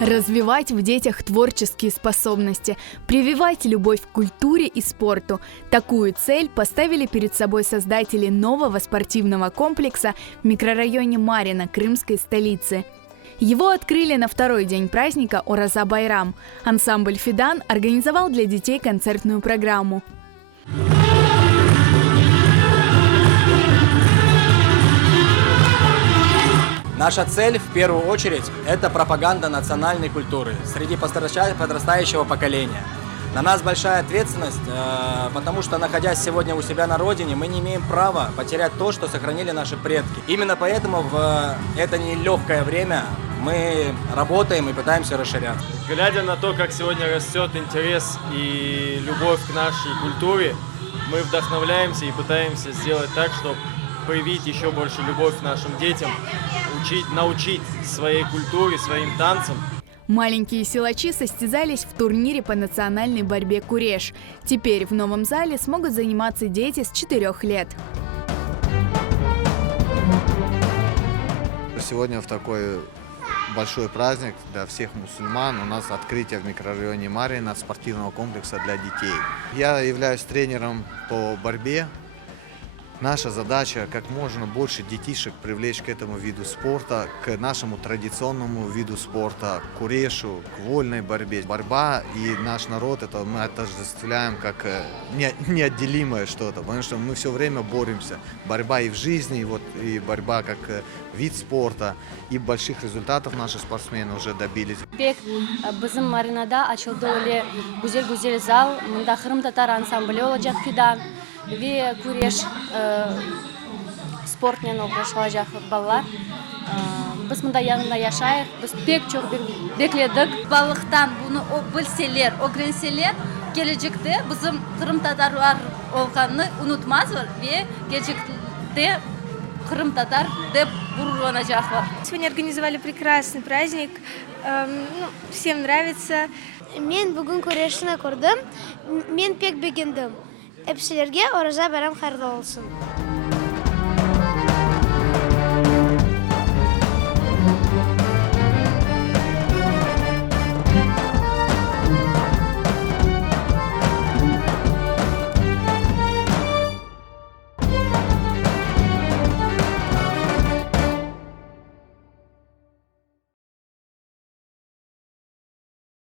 Развивать в детях творческие способности, прививать любовь к культуре и спорту. Такую цель поставили перед собой создатели нового спортивного комплекса в микрорайоне Марьино крымской столицы. Его открыли на второй день праздника Ораза Байрам. Ансамбль «Фидан» организовал для детей концертную программу. Наша цель, в первую очередь, это пропаганда национальной культуры среди подрастающего поколения. На нас большая ответственность, потому что, находясь сегодня у себя на родине, мы не имеем права потерять то, что сохранили наши предки. Именно поэтому в это нелегкое время мы работаем и пытаемся расширяться. Глядя на то, как сегодня растет интерес и любовь к нашей культуре, мы вдохновляемся и пытаемся сделать так, чтобы проявить еще больше любовь к нашим детям, научить своей культуре, своим танцам. Маленькие силачи состязались в турнире по национальной борьбе «Куреш». Теперь в новом зале смогут заниматься дети с 4 лет. Сегодня в такой большой праздник для всех мусульман у нас открытие в микрорайоне Марьино спортивного комплекса для детей. Я являюсь тренером по борьбе. Наша задача как можно больше детишек привлечь к этому виду спорта, к нашему традиционному виду спорта, к курешу, к вольной борьбе. Борьба и наш народ, это мы отождествляем как неотделимое что-то, потому что мы все время боремся. Борьба и в жизни, и борьба как вид спорта, и больших результатов наши спортсмены уже добились. Bizim Marino'da açıldı öyle güzel zal. Mında Kırım Tatar ansambli olacak Fidan ve Kureş sportмен uğraşılacak ballar. Biz mında yanında yaşayıq. Biz pek çok bekledik. Balıktan bunu bilseler, öğrenseler gelecekte bizim Kırım Tatarlar olganını unutmazlar ve gelecekte Крым татар деп гуруланacaklar. Сегодня организовали прекрасный праздник, всем нравится. Мен бүгін көрешіні көрдім, мен пек бекендім. Әпсілерге Ораза Байрам хайырлы болсын.